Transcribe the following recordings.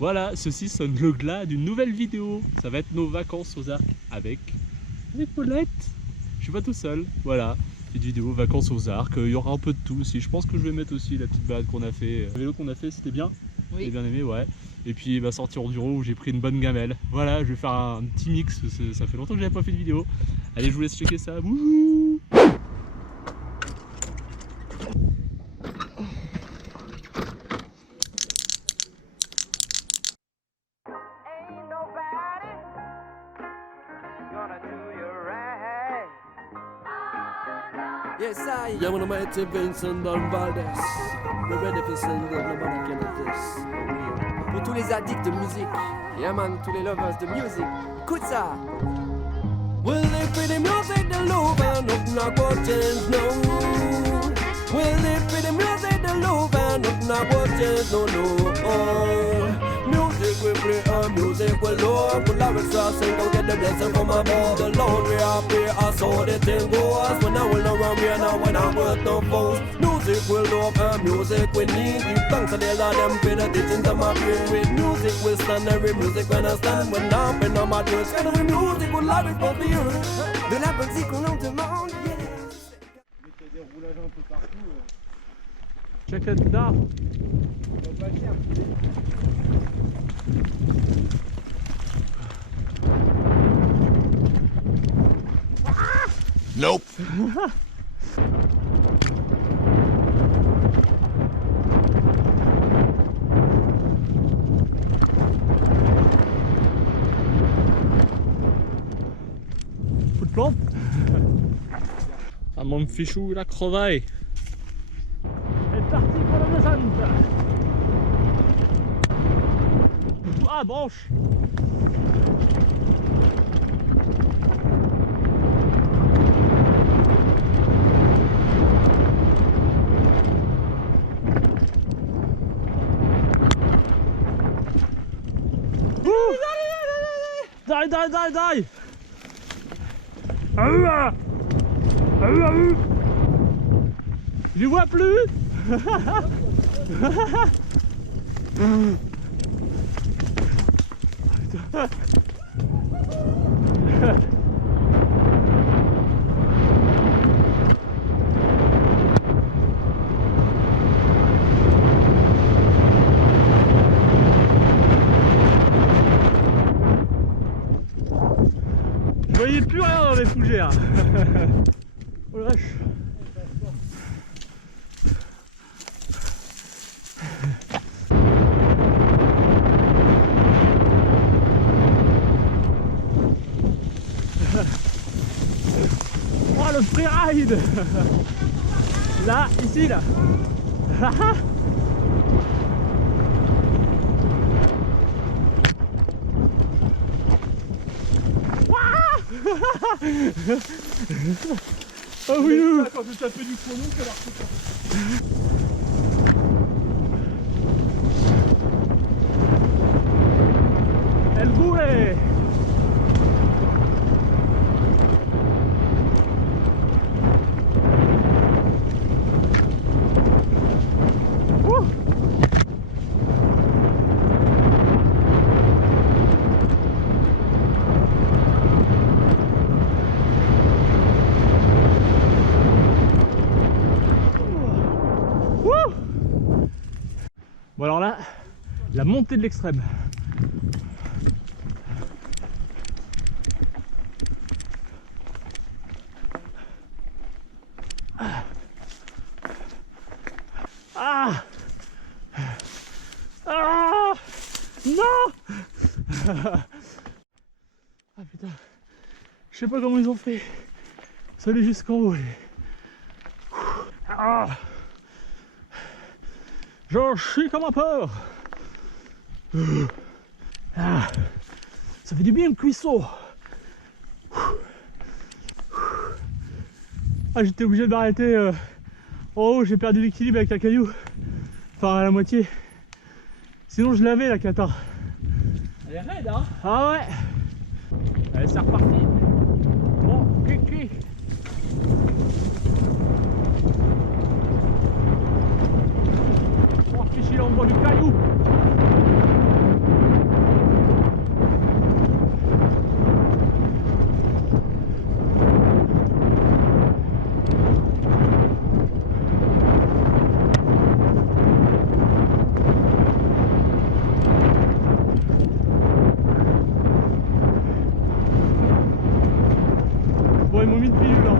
Voilà, ceci sonne le glas d'une nouvelle vidéo. Ça va être nos vacances aux Arcs avec Paulette. Je suis pas tout seul, voilà. Petite vidéo, vacances aux Arcs. Il y aura un peu de tout aussi. Je pense que je vais mettre aussi la petite balade qu'on a fait. Le vélo qu'on a fait, c'était bien. Oui. J'ai bien aimé, ouais. Et puis sortie enduro où j'ai pris une bonne gamelle. Voilà, je vais faire un petit mix. Ça fait longtemps que j'avais pas fait de vidéo. Allez, je vous laisse checker ça. Wouhou! Yes, I am one of my Vincent Don Valdez. We're ready for send it, nobody can do this. Pour tous les addicts de musique, yeah man, tous les lovers de music, écoute ça! Well, if the music the love and nothing I go change no. Well, if the music the love and nothing I go change no. Music we play, music we love. Pull our sauce and go get the blessing from above. The Lord we are pray, I saw the thing goes. When I will around me and I when I'm worth no foes. Music we love and music we need. Give thanks to the Lord them for the teachings of my brain. With music we stand, every music when I stand. When I'm in my dreams, and every music we love it for the earth. De la musique qu'on en demande, yes. Des roulages un peu partout. Check it out. On va pas le faire. Nope. Coup de plomb. Ah mon fichou, la crevaille. C'est parti pour la descente. Ah branche. Die. Je les vois plus. Je voyais plus rien dans les fougères. Oh la vache. Oh le freeride. Là, ici là. Oh oui, oui. Quand je tapais du chrono, ça marchait pas. Elle boulait. Bon alors là, la montée de l'extrême. Ah, ah non. Ah putain, je sais pas comment ils ont fait. Ça allait jusqu'en haut. Ah, j'en chie comme un porc. Ah, ça fait du bien le cuisseau. Ah, j'étais obligé de m'arrêter en haut, j'ai perdu l'équilibre avec un caillou. Enfin à la moitié. Sinon je l'avais la cata. Elle est raide, hein? Ah ouais. Allez, c'est reparti. Bon, kiki. On va ficher l'endroit du caillou. mis une pilule. Hein.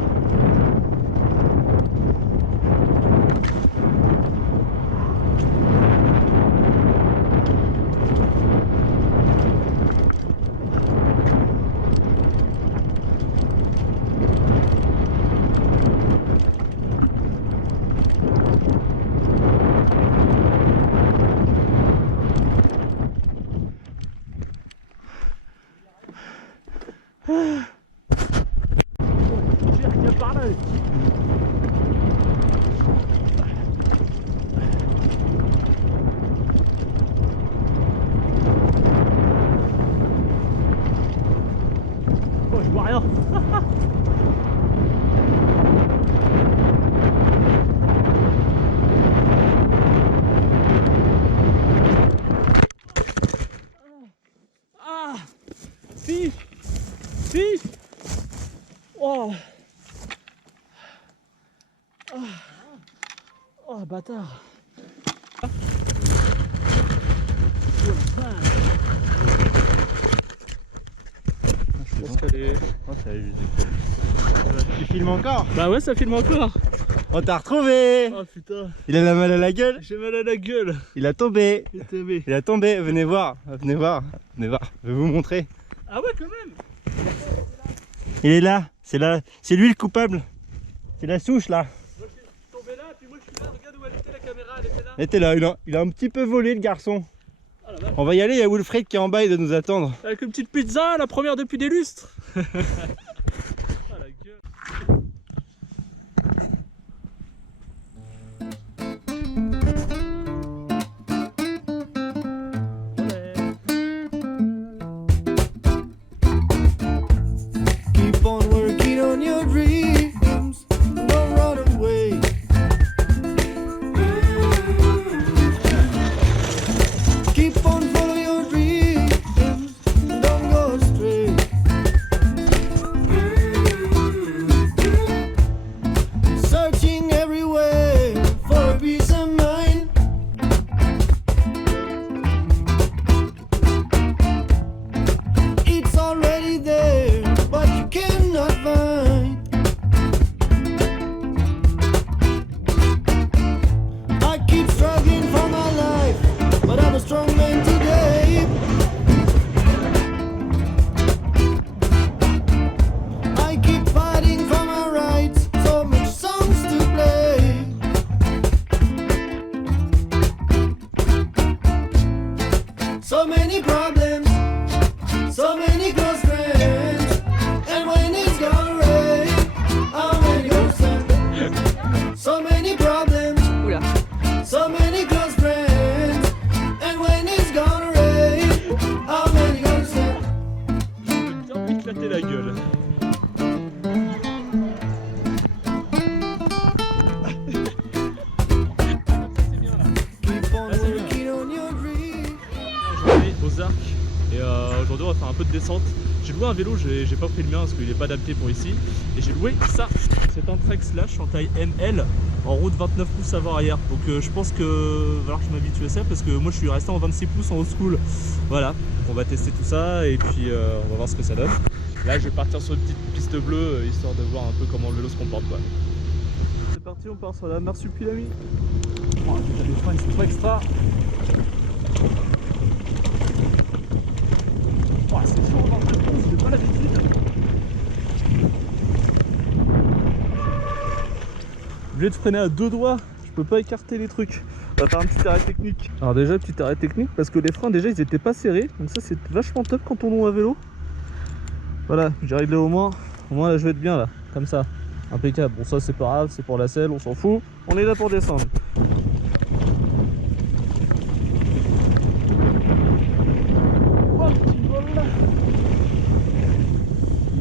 Par là. Oh, je vois rien. Ah, si, si. Oh. Oh bâtard. Je pense qu'elle est... Oh, ça y est, tu filmes encore? Bah ouais, ça filme encore. On t'a retrouvé. Oh putain. Il a la mal à la gueule. J'ai mal à la gueule. Il a tombé. Il est tombé. Il a tombé. Venez voir. Venez voir. Venez voir. Je vais vous montrer. Ah ouais, quand même. Il est là. C'est là. C'est lui le coupable. C'est la souche là. Moi je suis tombé là, puis moi je suis là. Regarde où elle était la caméra, elle était là. Il était là. Il a un petit peu volé le garçon. Ah, la vache. On va y aller. Il y a Wilfried qui est en bas. Il doit nous attendre. Avec une petite pizza, la première depuis des lustres. Ah la gueule. Keep on working on your dreams, don't run away. Keep on following your dreams, don't go astray. Searching everywhere for a peace of mind. It's already there, but you cannot find. I keep struggling for my life, but I'm a strong man today. I keep fighting for my rights, so much songs to play. So many problems, so many close friends, and when it's gonna rain, how many gonna stand? So many problems, so many close friends, and when it's gonna rain, how many gonna stand? Je vais bien m'éclater la gueule. Keep on working on your dreams. Journée aux Arcs et aujourd'hui on va faire un peu de descente. J'ai loué un vélo, j'ai pas pris le mien parce qu'il est pas adapté pour ici et j'ai loué ça. C'est un Trek Slash en taille ML en route 29 pouces avant arrière, donc je pense que va falloir que je m'habitue à ça parce que moi je suis resté en 26 pouces en old school. Voilà, donc on va tester tout ça et puis on va voir ce que ça donne. Là je vais partir sur une petite piste bleue histoire de voir un peu comment le vélo se comporte quoi. C'est parti, on part sur la Marsupilami. Oh, putain, les freins ils sont pas extra. Oh, c'est chaud dans le pouce, j'ai pas l'habitude. Obligé de freiner à deux doigts, je peux pas écarter les trucs. On va faire un petit arrêt technique. Alors déjà petit arrêt technique parce que les freins déjà ils étaient pas serrés, donc ça c'est vachement top quand on loue à vélo. Voilà, j'ai réglé au moins là je vais être bien là, comme ça. Impeccable, bon ça c'est pas grave, c'est pour la selle, on s'en fout. On est là pour descendre. Oh, petit vol là.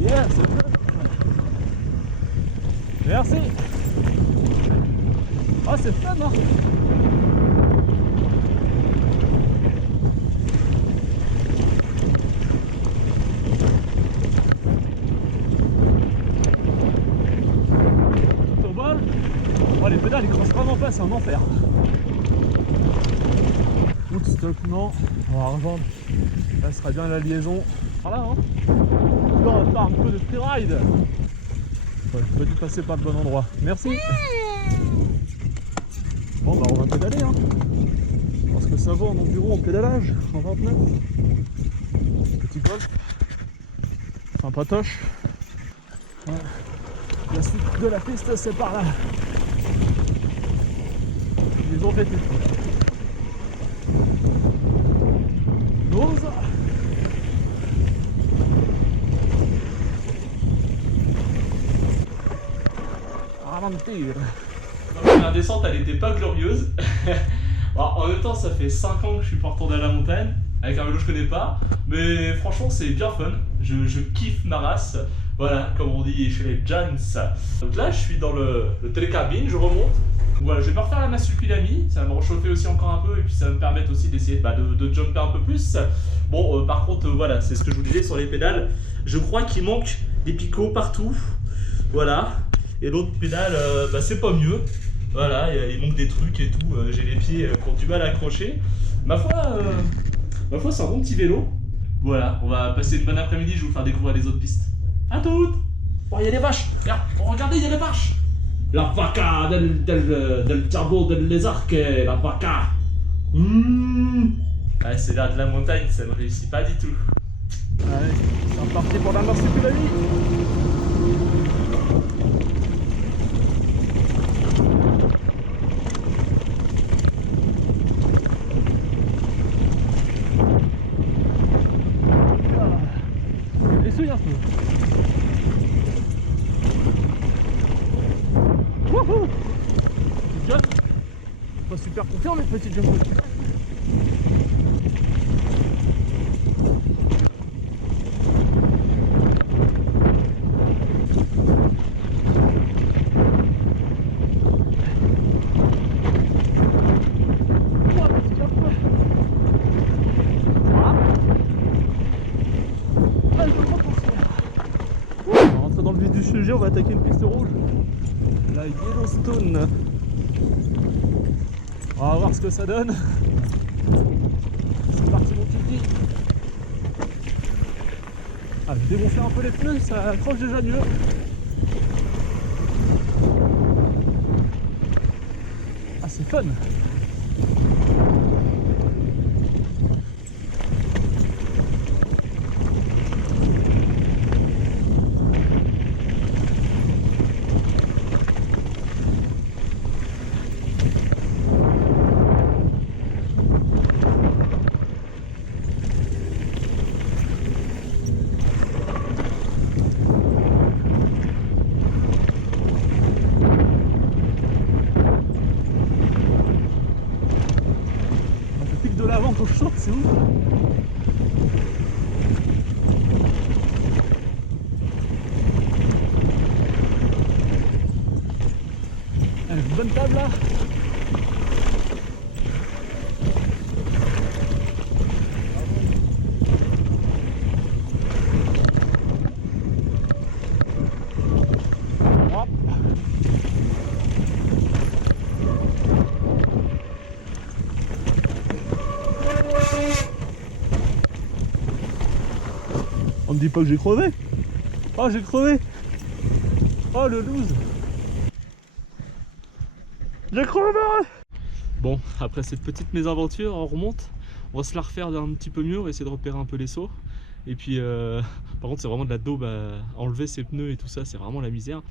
Yes. Merci. Ah c'est fun hein. Turbo. Oh les pédales ils crachent vraiment pas, c'est un enfer. Woodstock non, on va revendre. Là ce sera bien la liaison. Voilà hein. Là on va faire un peu de freeride. Ouais, j'ai pas dû passer par le bon endroit. Merci. Bon bah on va pédaler hein. Parce que ça va en enduro en pédalage, en 29. Petit golf. Sympatoche. Ouais. La suite de la piste c'est par là. Ils ont fait tout. Dose. Ralentir. La descente elle était pas glorieuse. Alors, en même temps ça fait 5 ans que je suis pas retourné à la montagne avec un vélo que je connais pas, mais franchement c'est bien fun, je kiffe ma race, voilà comme on dit chez les Jans. Donc là je suis dans le télécabine, je remonte, donc voilà je vais me refaire la massupilami, ça va me réchauffer aussi encore un peu et puis ça va me permettre aussi d'essayer de jumper un peu plus. Bon par contre voilà c'est ce que je vous disais sur les pédales, je crois qu'il manque des picots partout, voilà, et l'autre pédale bah, c'est pas mieux. Voilà, il manque des trucs et tout, j'ai les pieds qui ont du mal à accrocher. Ma foi c'est un bon petit vélo. Voilà, on va passer une bonne après-midi, je vais vous faire découvrir les autres pistes. À toutes. Oh, il y a des vaches. Regarde, regardez, il y a des vaches. La vaca del cerveau des arcs, la vaca. Ouais, c'est là de la montagne, ça ne réussit pas du tout. Allez, c'est parti pour la marsupilami. Un peu. Wouhou! Pas super confiant les petits jumbo. On va attaquer une piste rouge, la Yellowstone. On va voir ce que ça donne. C'est parti mon kiki. Ah, je vais dégonfler un peu les pneus, ça accroche déjà mieux. Ah, c'est fun. De l'avant au short, c'est ouf. Allez, une bonne table là. Hop. On me dit pas que j'ai crevé. Oh j'ai crevé. Oh le loose. J'ai crevé. Bon, après cette petite mésaventure, on remonte. On va se la refaire un petit peu mieux, on va essayer de repérer un peu les sauts. Et puis par contre c'est vraiment de la daube à enlever ses pneus et tout ça, c'est vraiment la misère.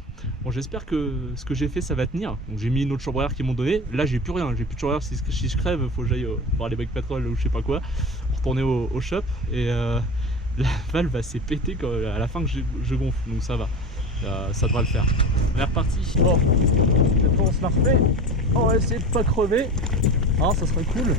Bon j'espère que ce que j'ai fait ça va tenir. Donc j'ai mis une autre chambre à air qu'ils m'ont donné. Là j'ai plus rien, j'ai plus de chambre à air, si je crève, faut que j'aille voir les bacs pétrole ou je sais pas quoi. Retourner au shop et la valve s'est pétée à la fin que je gonfle, donc ça va, ça devra le faire. On est reparti. Bon, cette fois on se la refait, on va essayer de pas crever, hein, ça serait cool.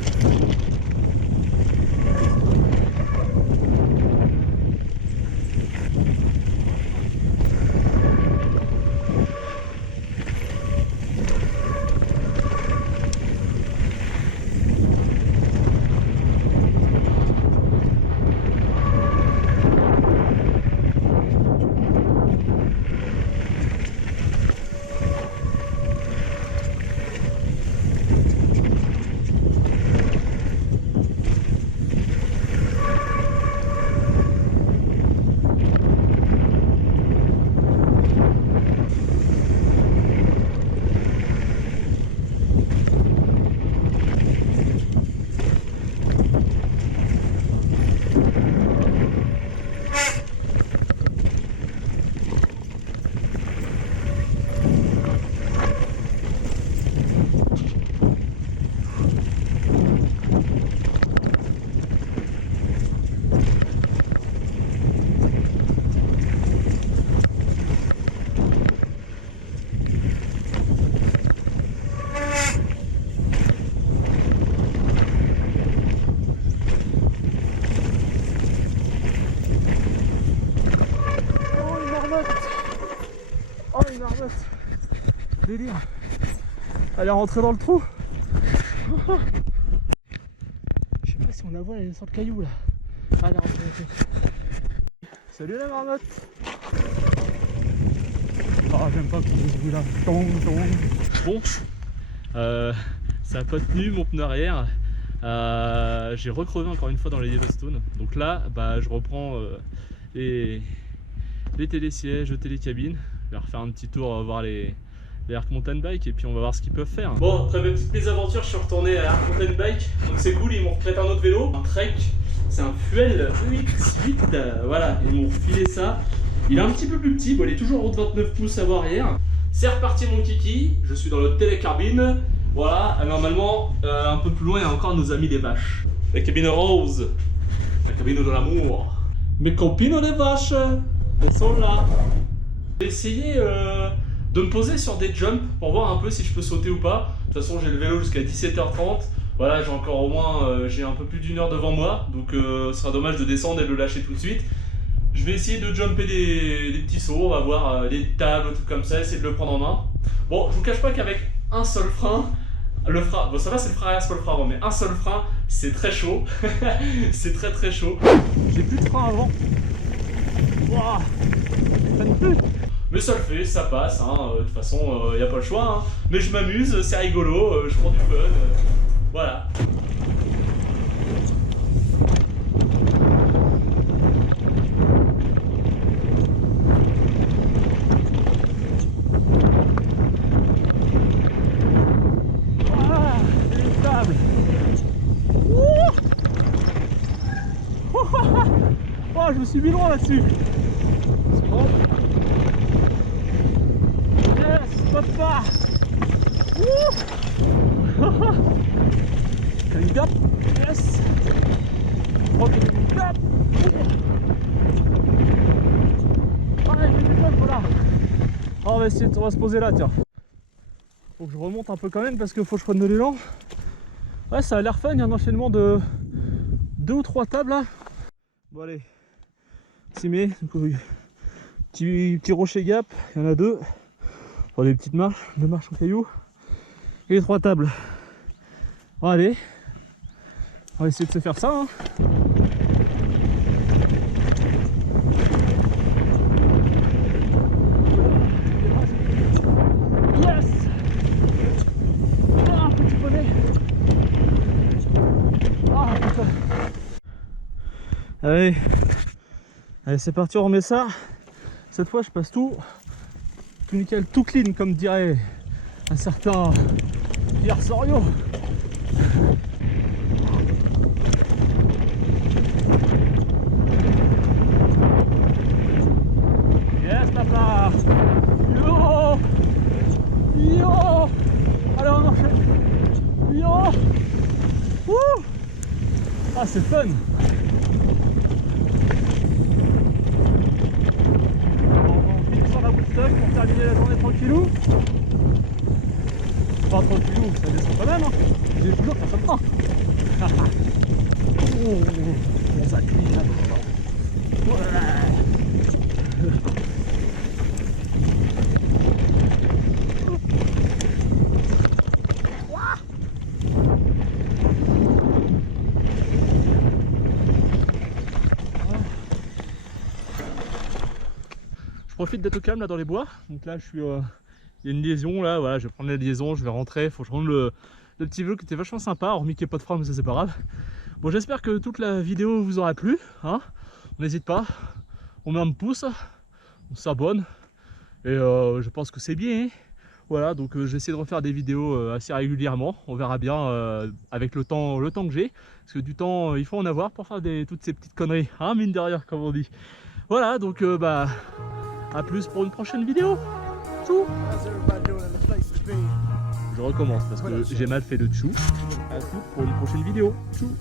marmotte. Délire. Elle est rentrée dans le trou. Je sais pas si on la voit, elle est sur le caillou là. Ah, elle est rentrée. Salut la marmotte. Oh, j'aime pas ce bruit là. Bon, ça a pas tenu mon pneu arrière. J'ai recrevé encore une fois dans les Yellowstone. Donc là, bah, je reprends les télésièges, les télécabines. Je vais refaire un petit tour, voir les Arc Mountain Bike et puis on va voir ce qu'ils peuvent faire. Bon, après mes petites mésaventures, je suis retourné à Arc Mountain Bike. Donc c'est cool, ils m'ont reprêté un autre vélo, un Trek. C'est un Fuel 8, voilà, ils m'ont refilé ça. Il est un petit peu plus petit, bon, il est toujours en haut de 29 pouces avant arrière. C'est reparti mon kiki, je suis dans le télécabine. Voilà, normalement, un peu plus loin, il y a encore nos amis les vaches. La cabine rose, la cabine de l'amour. Mes copines les vaches, elles sont là. J'ai essayé de me poser sur des jumps pour voir un peu si je peux sauter ou pas. De toute façon, j'ai le vélo jusqu'à 17h30. Voilà, j'ai encore au moins, j'ai un peu plus d'une heure devant moi. Donc, ce sera dommage de descendre et de le lâcher tout de suite. Je vais essayer de jumper des petits sauts, on va voir des tables, tout comme ça, essayer de le prendre en main. Bon, je vous cache pas qu'avec un seul frein, le frein, bon ça va c'est le frein arrière, c'est pas le frein avant, mais un seul frein, c'est très chaud. C'est très très chaud. J'ai plus de frein avant. Wow. Ça ne plus. Mais ça le fait, ça passe, hein. De toute façon, y a pas le choix. Hein. Mais je m'amuse, c'est rigolo, je prends du fun. Voilà. Oh, je me suis mis loin là-dessus. Yes, papa. Can you gap? Yes. Okay, gap. Allez, je décolle, voilà. Oh, on va essayer, on va se poser là, tiens. Faut que je remonte un peu quand même parce qu'il faut que je prenne de l'élan. Ouais, ça a l'air fun, il y a un enchaînement de 2 ou 3 tables là. Bon allez, Timé, petit rocher gap, il y en a 2. Bon, des petites marches, 2 marches en cailloux. Et les 3 tables. Bon allez, on va essayer de se faire ça. Hein. Yes. Ah, petit poney. Ah putain. Allez, c'est parti, on remet ça. Cette fois je passe tout nickel, tout clean comme dirait un certain Pierre Soriot. Yes papa. Yo. Yo. Allez on enchaîne. Yo. Wouh. Ah c'est fun. Pour terminer la journée tranquillou. Pas tranquillou, ça descend quand même. Hein. J'ai toujours ça me prend. Oh, ça crie là. Je profite d'être au calme là dans les bois. Donc là je suis, il y a une liaison là, voilà, je vais prendre la liaison, je vais rentrer, faut que je rende le petit vélo qui était vachement sympa, hormis qu'il n'y ait pas de frein, mais ça c'est pas grave. Bon, j'espère que toute la vidéo vous aura plu, hein. On n'hésite pas, on met un pouce, on s'abonne, et je pense que c'est bien. Hein. Voilà, donc je vais essayer de refaire des vidéos assez régulièrement, on verra bien avec le temps que j'ai, parce que du temps il faut en avoir pour faire toutes ces petites conneries, hein, mine de rien comme on dit. Voilà, donc bah à plus pour une prochaine vidéo. Tchou. Je recommence parce que j'ai mal fait le tchou. À plus pour une prochaine vidéo. Tchou.